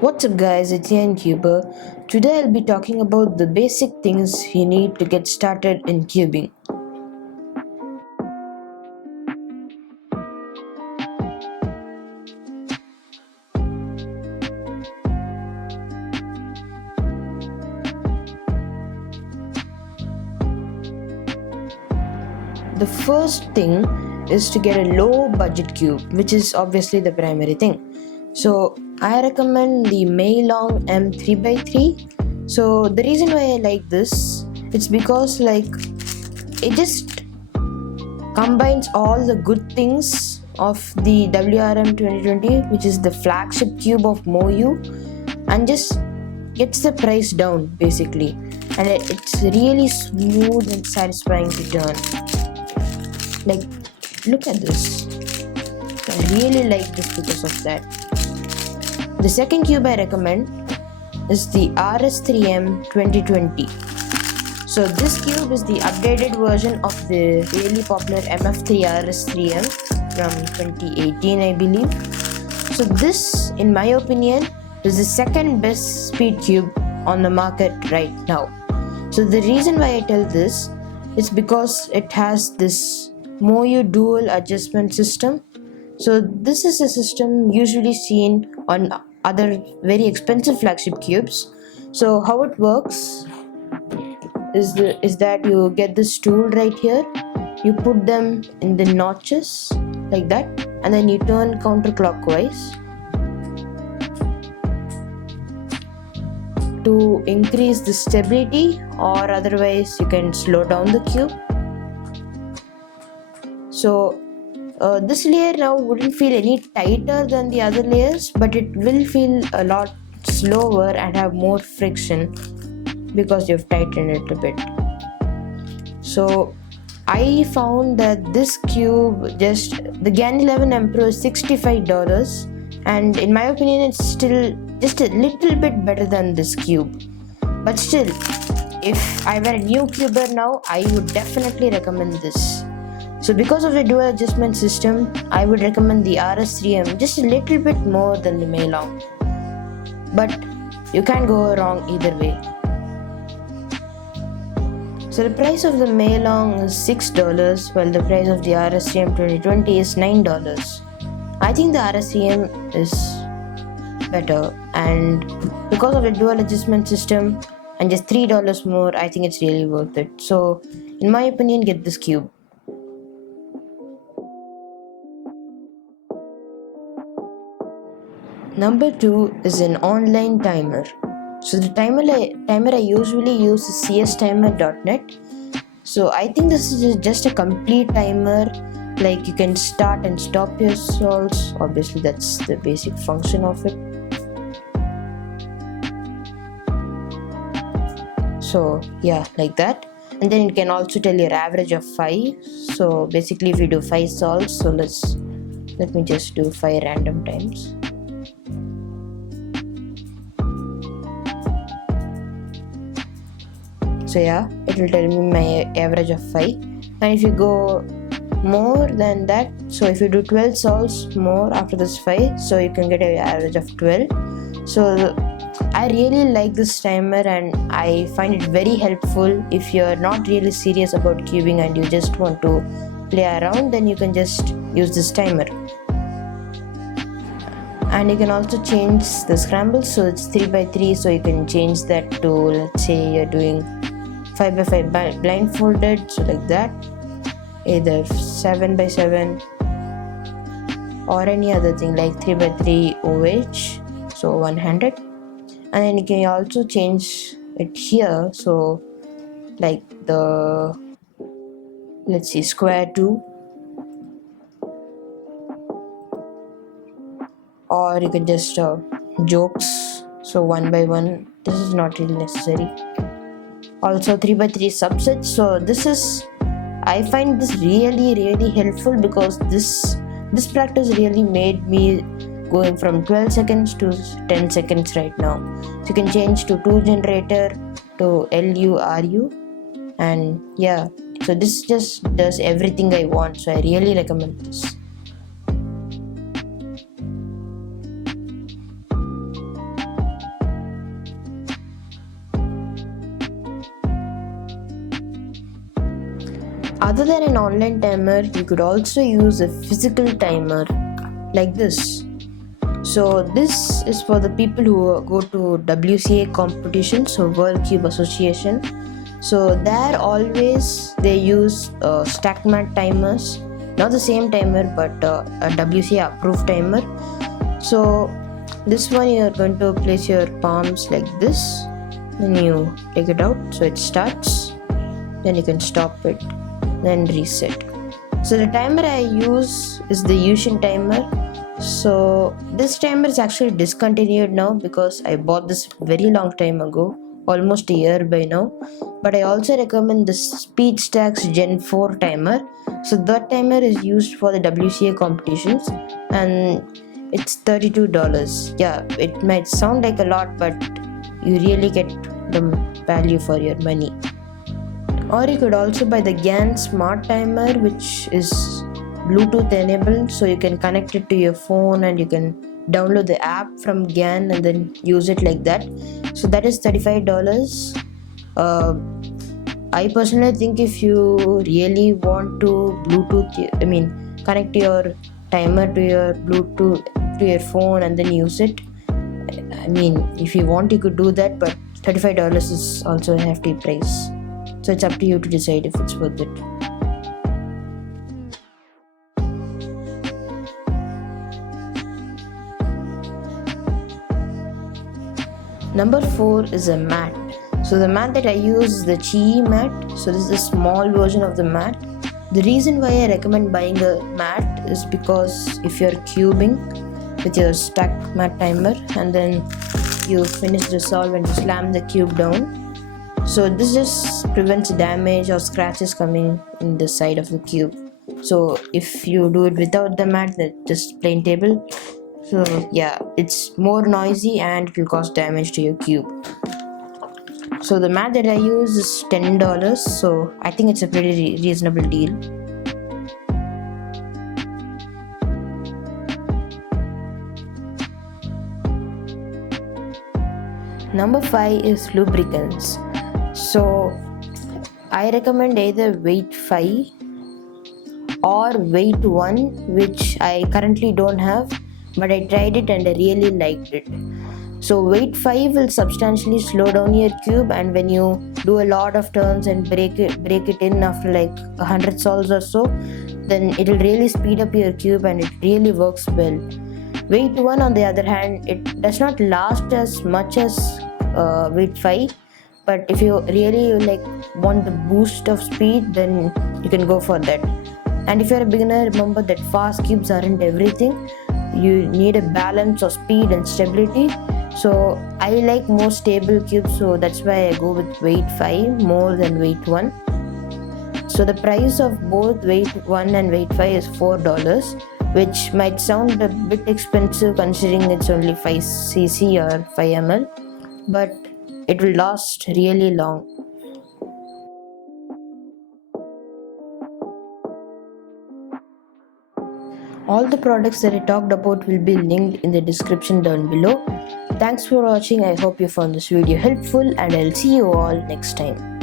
What's up guys, it's Ian Cuber. Today I'll be talking about the basic things you need to get started in cubing. The first thing is to get a low budget cube, which is obviously the primary thing. So I recommend the Meilong M3x3. So the reason why I like this, it's because it just combines all the good things of the WRM 2020, which is the flagship cube of moyu, and just gets the price down basically, and it's really smooth and satisfying to turn. Like, look at this. I really like this because of that. The second cube I recommend is the RS3M 2020. So this cube is the updated version of the really popular MF3 RS3M from 2018, I believe. So this, in my opinion, is the second best speed cube on the market right now. So the reason why I tell this is because it has this moyu dual adjustment system. So this is a system usually seen on other very expensive flagship cubes. So how it works is that you get this tool right here, you put them in the notches like that, and then you turn counterclockwise to increase the stability, or otherwise you can slow down the cube. So this layer now wouldn't feel any tighter than the other layers, but it will feel a lot slower and have more friction because you've tightened it a bit. So I found that this cube, just the GAN 11 M Pro, is $65, and in my opinion it's still just a little bit better than this cube. But still, if I were a new cuber now, I would definitely recommend this. So because of the dual adjustment system, I would recommend the RS3M just a little bit more than the meilong. But you can't go wrong either way. So the price of the meilong is $6, while the price of the RS3M 2020 is $9. I think the RS3M is better, and because of the dual adjustment system and just $3 more, I think it's really worth it. So in my opinion, get this cube. Number 2 is an online timer. So the timer I usually use is cstimer.net. So I think this is just a complete timer. Like, you can start and stop your salts. Obviously that's the basic function of it. So yeah, like that. And then it can also tell your average of 5. So basically if you do 5 salts, so let me just do 5 random times. So yeah, it will tell me my average of 5. And if you go more than that, so if you do 12 salts more after this 5, so you can get an average of 12. So I really like this timer, and I find it very helpful. If you're not really serious about cubing and you just want to play around, then you can just use this timer. And you can also change the scramble, so it's 3x3, so you can change that to, let's say you're doing 5x5 blindfolded, so like that, either 7x7 or any other thing like 3x3 OH, so one-handed. And then you can also change it here, so like the, let's see, square 2, or you can just jokes, so 1x1. This is not really necessary. Also 3x3 subsets. So I find this really helpful, because this practice really made me going from 12 seconds to 10 seconds right now. So you can change to 2 generator to LU, and yeah, so this just does everything I want. So I really recommend this. Other than an online timer, you could also use a physical timer like this. So this is for the people who go to WCA competitions, so World Cube Association. So there always they use Stackmat timers, not the same timer but a WCA approved timer. So this one you are going to place your palms like this, then you take it out so it starts, then you can stop it, then reset. So the timer I use is the Yushin timer. So this timer is actually discontinued now because I bought this very long time ago, almost a year by now. But I also recommend the Speedstacks Gen 4 timer. So that timer is used for the WCA competitions and it's $32. Yeah, it might sound like a lot, but you really get the value for your money. Or you could also buy the GAN smart timer, which is Bluetooth enabled, so you can connect it to your phone and you can download the app from GAN and then use it like that. So that is $35. I personally think if you really want to connect your timer to your Bluetooth to your phone and then use it. If you want, you could do that, but $35 is also a hefty price. So it's up to you to decide if it's worth it. Number 4 is a mat. So the mat that I use is the Chi mat. So this is a small version of the mat. The reason why I recommend buying a mat is because if you're cubing with your Stackmat timer and then you finish the solve and you slam the cube down, so this just prevents damage or scratches coming in the side of the cube. So if you do it without the mat, that's just plain table, so yeah, it's more noisy and it will cause damage to your cube. So the mat that I use is $10, so I think it's a pretty reasonable deal. Number 5 is lubricants. So I recommend either weight 5 or weight 1, which I currently don't have, but I tried it and I really liked it. So weight 5 will substantially slow down your cube, and when you do a lot of turns and break it in after like 100 solves or so, then it will really speed up your cube and it really works well. Weight 1 on the other hand, it does not last as much as weight 5, but if you really want the boost of speed, then you can go for that. And if you're a beginner, remember that fast cubes aren't everything. You need a balance of speed and stability. So I like more stable cubes, so that's why I go with weight 5 more than weight 1. So the price of both weight 1 and weight 5 is $4, which might sound a bit expensive considering it's only 5cc or 5 ml, but it will last really long. All the products that I talked about will be linked in the description down below. Thanks for watching. I hope you found this video helpful and I'll see you all next time.